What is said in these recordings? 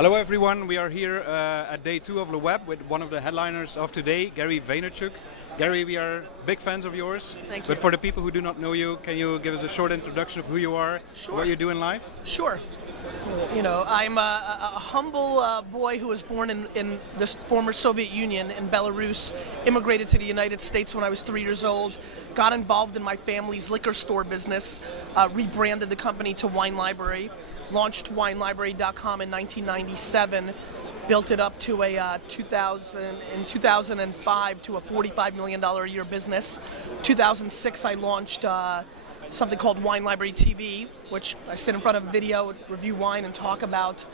Hello everyone, we are here at day 2 of LeWeb with one of the headliners of today, Gary Vaynerchuck. Gary, we are big fans of yours. Thank you. But for the people who do not know you, can you give us a short introduction of who you are, Sure. what you do in life? Sure. You know, I'm a humble boy who was born in the former Soviet Union in Belarus, immigrated to the United States when I was 3 years old, got involved in my family's liquor store business, rebranded the company to Wine Library, launched WineLibrary.com in 1997, built it up to a 2005 to a $45 million a year business. 2006 I launched something called Wine Library TV, which I sit in front of a video, review wine, and talk about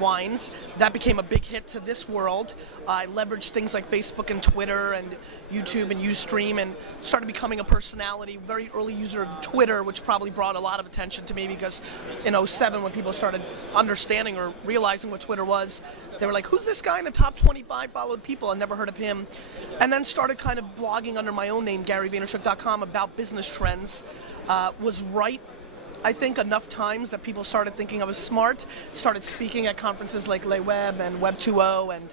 wines. That became a big hit to this world. I leveraged things like Facebook and Twitter and YouTube and Ustream and started becoming a personality, very early user of Twitter, which probably brought a lot of attention to me because in 07 when people started understanding or realizing what Twitter was, they were like, who's this guy in the top 25 followed people? I never heard of him. And then started kind of blogging under my own name, GaryVaynerchuck.com, about business trends. Was right, I think, enough times that people started thinking I was smart, started speaking at conferences like LeWeb and Web 2.0 and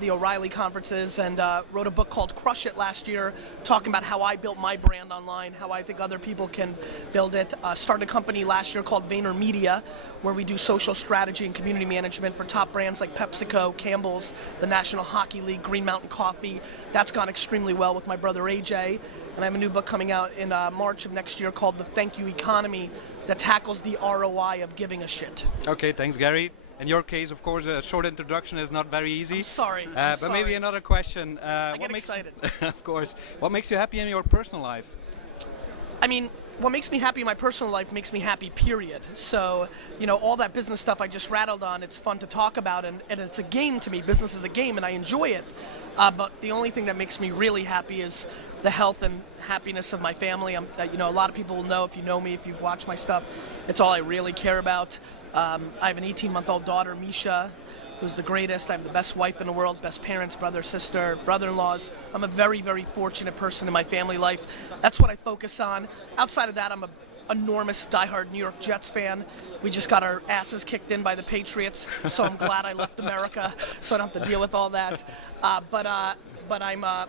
the O'Reilly conferences, and wrote a book called Crush It last year, talking about how I built my brand online, how I think other people can build it. Started a company last year called Vaynermedia, where we do social strategy and community management for top brands like PepsiCo, Campbell's, the National Hockey League, Green Mountain Coffee. That's gone extremely well with my brother AJ. And I have a new book coming out in March of next year called The Thank You Economy that tackles the ROI of giving a shit. Okay, thanks Gary. In your case, of course, a short introduction is not very easy. I'm sorry. But maybe another question. I get excited. Of course. What makes you happy in your personal life? I mean, what makes me happy in my personal life makes me happy, period. So, you know, all that business stuff I just rattled on, it's fun to talk about, and it's a game to me. Business is a game, and I enjoy it. But the only thing that makes me really happy is the health and happiness of my family. You know, a lot of people will know, if you know me, if you've watched my stuff, it's all I really care about. I have an 18-month-old daughter, Misha, who's the greatest. I have the best wife in the world, best parents, brother, sister, brother-in-laws. I'm a very, very fortunate person in my family life. That's what I focus on. Outside of that, I'm an enormous, diehard New York Jets fan. We just got our asses kicked in by the Patriots, so I'm glad I left America, so I don't have to deal with all that. But I'm a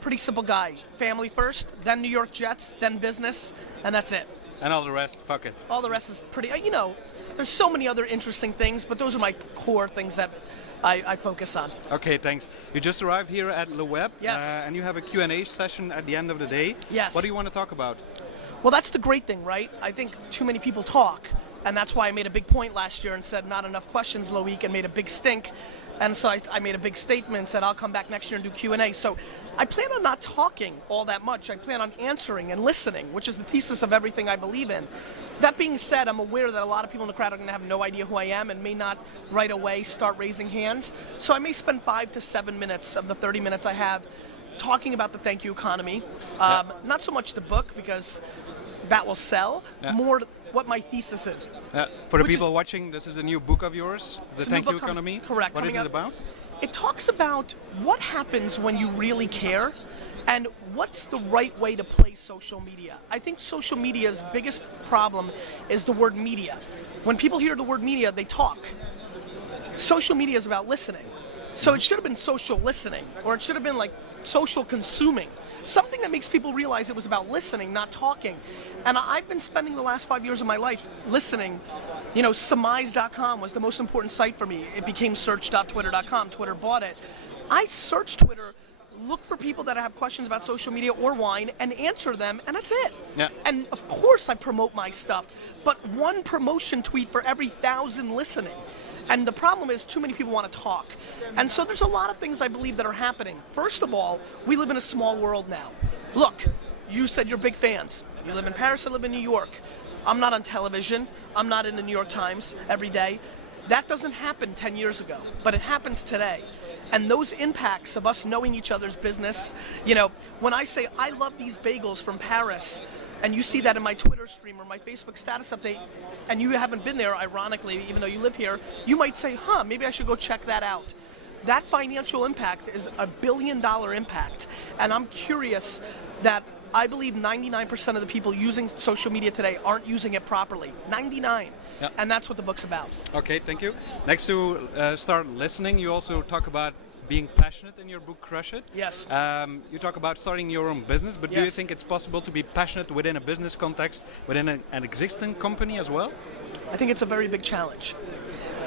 pretty simple guy. Family first, then New York Jets, then business, and that's it. And all the rest, fuck it. All the rest is pretty, you know, there's so many other interesting things, but those are my core things that I focus on. Okay, thanks. You just arrived here at LeWeb, yes. And you have a Q&A session at the end of the day. Yes. What do you want to talk about? Well, that's the great thing, right? I think too many people talk, and that's why I made a big point last year and said not enough questions, Loic, and made a big stink. And so I made a big statement and said I'll come back next year and do Q&A. So I plan on not talking all that much. I plan on answering and listening, which is the thesis of everything I believe in. That being said, I'm aware that a lot of people in the crowd are going to have no idea who I am and may not right away start raising hands. So I may spend 5 to 7 minutes of the 30 minutes I have talking about the Thank You Economy. Not so much the book, because that will sell, more what my thesis is. For the people watching, this is a new book of yours, The Thank You Economy. Correct. What is it about? It talks about what happens when you really care and what's the right way to play social media. I think social media's biggest problem is the word media. When people hear the word media, they talk. Social media is about listening. So it should have been social listening, or it should have been like social consuming. Something that makes people realize it was about listening, not talking. And I've been spending the last 5 years of my life listening. You know, Surmise.com was the most important site for me. It became search.twitter.com. Twitter bought it. I search Twitter, look for people that have questions about social media or wine, and answer them, and that's it. Yeah. And of course I promote my stuff, but one promotion tweet for every 1,000 listening. And the problem is too many people want to talk. And so there's a lot of things I believe that are happening. First of all, we live in a small world now. Look, you said you're big fans. You live in Paris, I live in New York. I'm not on television. I'm not in the New York Times every day. That doesn't happen 10 years ago, but it happens today. And those impacts of us knowing each other's business, you know, when I say I love these bagels from Paris, and you see that in my Twitter stream or my Facebook status update, and you haven't been there, ironically, even though you live here, you might say, huh, maybe I should go check that out. That financial impact is $1 billion impact. And I'm curious that I believe 99% of the people using social media today aren't using it properly. 99. Yeah. And that's what the book's about. Okay, thank you. Next to start listening, you also talk about being passionate in your book, Crush It. Yes. You talk about starting your own business, but do you Yes. think it's possible to be passionate within a business context, within an existing company as well? I think it's a very big challenge.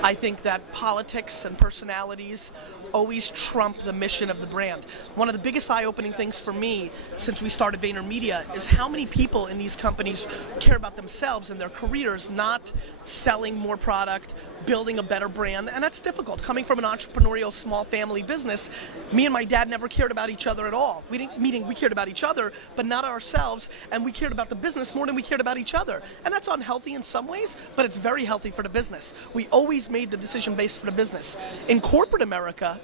I think that politics and personalities always trump the mission of the brand. One of the biggest eye-opening things for me since we started VaynerMedia is how many people in these companies care about themselves and their careers, not selling more product, building a better brand, and that's difficult. Coming from an entrepreneurial small family business, me and my dad never cared about each other at all. We cared about each other, but not ourselves, and we cared about the business more than we cared about each other. And that's unhealthy in some ways, but it's very healthy for the business. We always made the decision based for the business. In corporate America,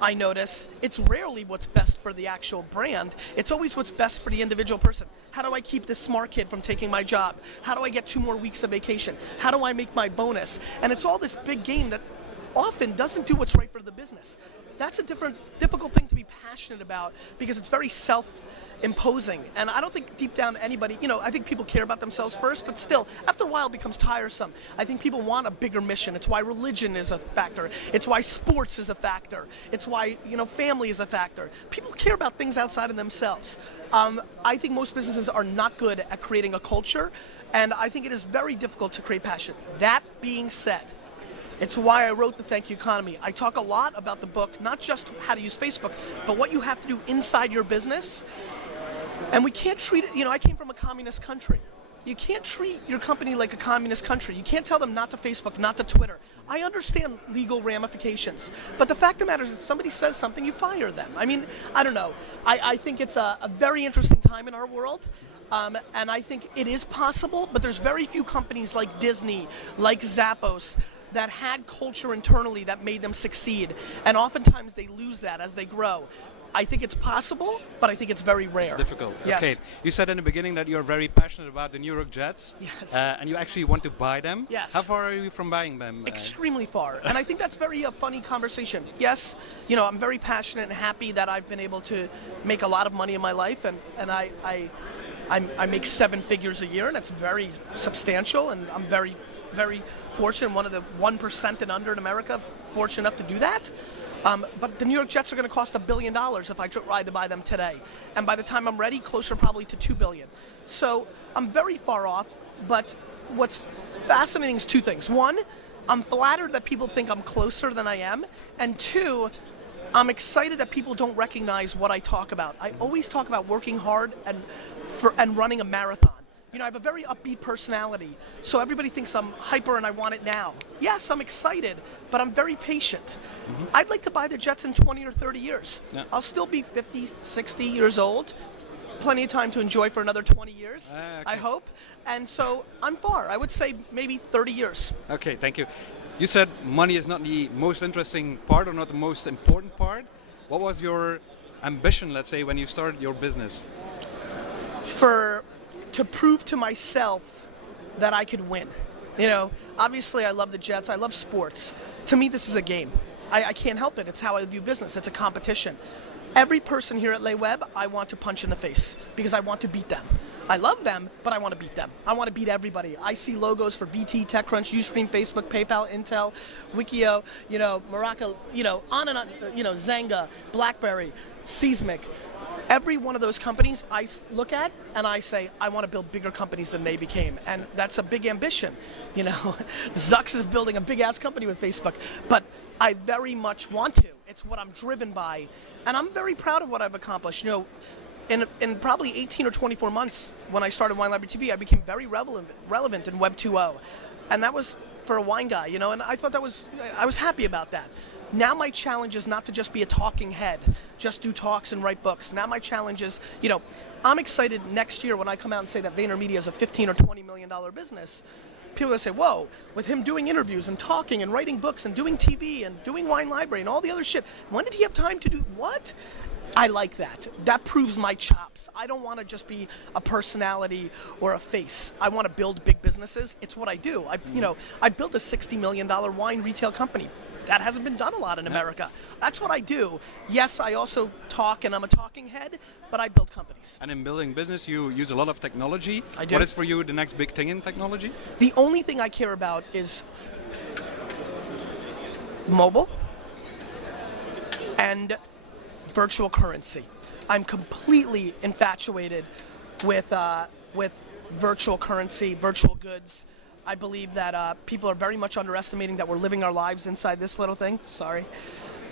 I notice it's rarely what's best for the actual brand. It's always what's best for the individual person. How do I keep this smart kid from taking my job? How do I get 2 more weeks of vacation? How do I make my bonus? And it's all this big game that often doesn't do what's right for the business. That's a difficult thing to be passionate about because it's very self-imposing. And I don't think deep down anybody, I think people care about themselves first, but still, after a while it becomes tiresome. I think people want a bigger mission. It's why religion is a factor. It's why sports is a factor. It's why, family is a factor. People care about things outside of themselves. I think most businesses are not good at creating a culture, and I think it is very difficult to create passion. That being said, it's why I wrote The Thank You Economy. I talk a lot about the book, not just how to use Facebook, but what you have to do inside your business. And we can't treat it, I came from a communist country. You can't treat your company like a communist country. You can't tell them not to Facebook, not to Twitter. I understand legal ramifications, but the fact of the matter is if somebody says something, you fire them. I mean, I don't know. I think it's a very interesting time in our world. And I think it is possible, but there's very few companies like Disney, like Zappos, that had culture internally that made them succeed. And oftentimes they lose that as they grow. I think it's possible, but I think it's very rare. It's difficult. Yes. Okay. You said in the beginning that you're very passionate about the New York Jets. Yes. And you actually want to buy them. Yes. How far are you from buying them? Extremely far. And I think that's very a funny conversation. Yes, I'm very passionate and happy that I've been able to make a lot of money in my life, and I make 7 figures a year, and it's very substantial, and I'm very, very fortunate, one of the 1% and under in America, fortunate enough to do that. But the New York Jets are going to cost $1 billion if I try to buy them today. And by the time I'm ready, closer probably to $2 billion. So I'm very far off, but what's fascinating is 2 things. 1, I'm flattered that people think I'm closer than I am. And 2, I'm excited that people don't recognize what I talk about. I always talk about working hard and running a marathon. I have a very upbeat personality, so everybody thinks I'm hyper and I want it now. Yes, I'm excited, but I'm very patient. Mm-hmm. I'd like to buy the Jets in 20 or 30 years. Yeah. I'll still be 50, 60 years old. Plenty of time to enjoy for another 20 years, okay. I hope. And so I'm far. I would say maybe 30 years. Okay, thank you. You said money is not the most interesting part or not the most important part. What was your ambition, let's say, when you started your business? To prove to myself that I could win. Obviously I love the Jets, I love sports. To me, this is a game. I can't help it. It's how I view business. It's a competition. Every person here at LeWeb, I want to punch in the face because I want to beat them. I love them, but I want to beat them. I want to beat everybody. I see logos for BT, TechCrunch, Ustream, Facebook, PayPal, Intel, Wikio, Morocco, on and on, Zynga, BlackBerry, Seismic. Every one of those companies I look at and I say, I want to build bigger companies than they became. And that's a big ambition. Zucks is building a big-ass company with Facebook. But I very much want to. It's what I'm driven by. And I'm very proud of what I've accomplished. In probably 18 or 24 months when I started Wine Library TV, I became very relevant in Web 2.0. And that was for a wine guy, and I thought I was happy about that. Now my challenge is not to just be a talking head, just do talks and write books. Now my challenge is, I'm excited next year when I come out and say that VaynerMedia is a $15 or $20 million business. People will say, whoa, with him doing interviews and talking and writing books and doing TV and doing Wine Library and all the other shit, when did he have time to do what? I like that. That proves my chops. I don't want to just be a personality or a face. I want to build big businesses. It's what I do. I built a $60 million wine retail company. That hasn't been done a lot in America. That's what I do. Yes, I also talk, and I'm a talking head, but I build companies. And in building business, you use a lot of technology. I do. What is for you the next big thing in technology? The only thing I care about is mobile and virtual currency. I'm completely infatuated with virtual currency, virtual goods. I believe that people are very much underestimating that we're living our lives inside this little thing. Sorry.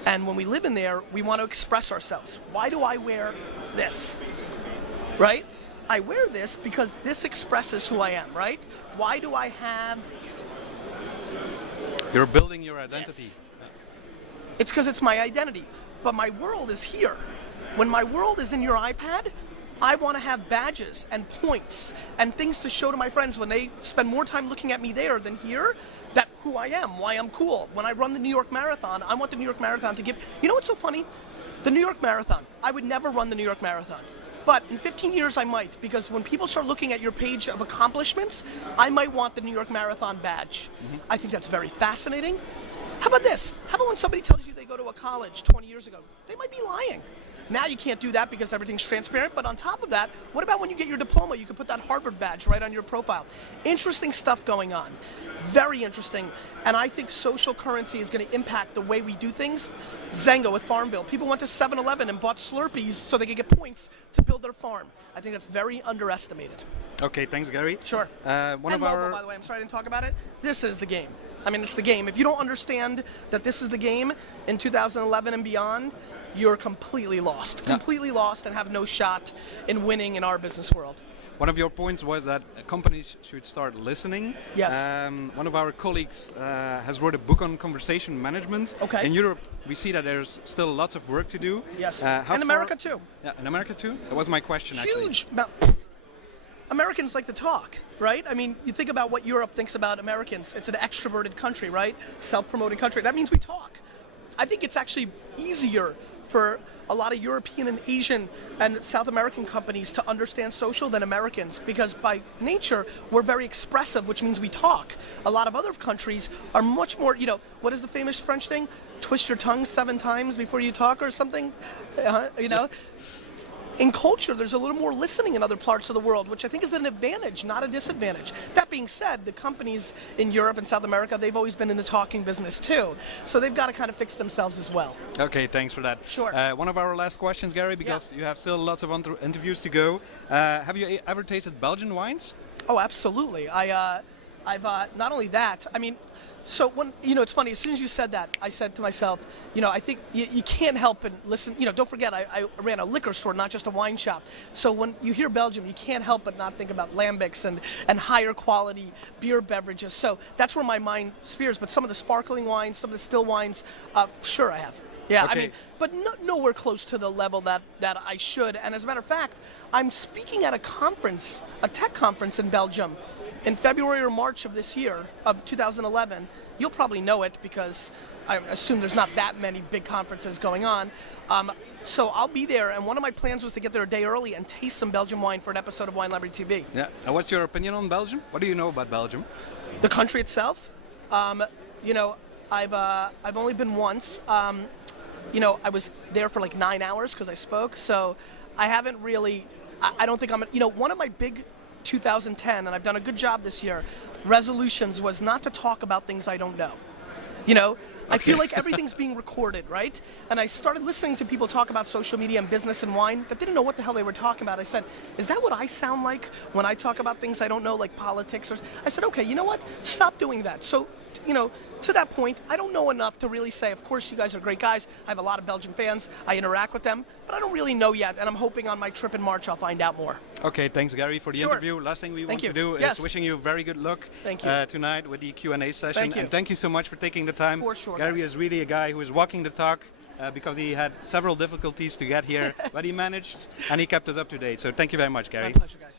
And when we live in there, we want to express ourselves. Why do I wear this? Right? I wear this because this expresses who I am, right? Why do I have... You're building your identity. Yes. It's because it's my identity. But my world is here. When my world is in your iPad, I want to have badges and points and things to show to my friends when they spend more time looking at me there than here, that who I am, why I'm cool. When I run the New York Marathon, I want the New York Marathon to give... You know what's so funny? The New York Marathon. I would never run the New York Marathon. But in 15 years I might, because when people start looking at your page of accomplishments, I might want the New York Marathon badge. I think that's very fascinating. How about this? How about when somebody tells you they go to a college 20 years ago? They might be lying. Now you can't do that because everything's transparent, but on top of that, what about when you get your diploma? You can put that Harvard badge right on your profile. Interesting stuff going on. Very interesting. And I think social currency is going to impact the way we do things. Zynga with Farmville. People went to 7-Eleven and bought Slurpees so they could get points to build their farm. I think that's very underestimated. Okay, thanks, Gary. Sure. Mobile, by the way, I'm sorry I didn't talk about it. This is the game. I mean, it's the game. If you don't understand that this is the game in 2011 and beyond, you're completely lost. Completely lost and have no shot in winning in our business world. One of your points was that companies should start listening. Yes. One of our colleagues has wrote a book on conversation management. Okay. In Europe, we see that there's still lots of work to do. Yes. In America too. Yeah, in America too? That was my question, actually. Huge amount. Americans like to talk, right? I mean, you think about what Europe thinks about Americans. It's an extroverted country, right? Self-promoting country. That means we talk. I think it's actually easier for a lot of European and Asian and South American companies to understand social than Americans, because by nature, we're very expressive, which means we talk. A lot of other countries are much more, what is the famous French thing? Twist your tongue 7 times before you talk or something, In culture, there's a little more listening in other parts of the world, which I think is an advantage, not a disadvantage. That being said, the companies in Europe and South America, they've always been in the talking business too. So they've got to kind of fix themselves as well. Okay, thanks for that. Sure. One of our last questions, Gary, because you have still lots of interviews to go. Have you ever tasted Belgian wines? Oh, absolutely. I've not only that, I mean, so when, it's funny, as soon as you said that, I said to myself, I think you can't help but listen, don't forget, I ran a liquor store, not just a wine shop. So when you hear Belgium, you can't help but not think about lambics and higher quality beer beverages. So that's where my mind spears. But some of the sparkling wines, some of the still wines, sure I have. Yeah, okay. I mean, but nowhere close to the level that I should. And as a matter of fact, I'm speaking at a conference, a tech conference in Belgium, in February or March of this year, of 2011. You'll probably know it because I assume there's not that many big conferences going on. So I'll be there, and one of my plans was to get there a day early and taste some Belgian wine for an episode of Wine Library TV. Yeah. And what's your opinion on Belgium? What do you know about Belgium? The country itself, I've only been once. I was there for like 9 hours because I spoke, so I haven't really. I don't think I'm. One of my big 2010, and I've done a good job this year, resolutions was not to talk about things I don't know. I feel like everything's being recorded, right? And I started listening to people talk about social media and business and wine that didn't know what the hell they were talking about. I said, is that what I sound like when I talk about things I don't know, like politics? I said, okay, you know what? Stop doing that. So, to that point, I don't know enough to really say, of course, you guys are great guys. I have a lot of Belgian fans. I interact with them, but I don't really know yet. And I'm hoping on my trip in March, I'll find out more. Okay, thanks, Gary, for the interview. Last thing we want to do is wishing you very good luck tonight with the Q&A session. Thank you. And thank you so much for taking the time. For sure, Gary guys. is really a guy who is walking the talk because he had several difficulties to get here, but he managed and he kept us up to date. So thank you very much, Gary. My pleasure, guys.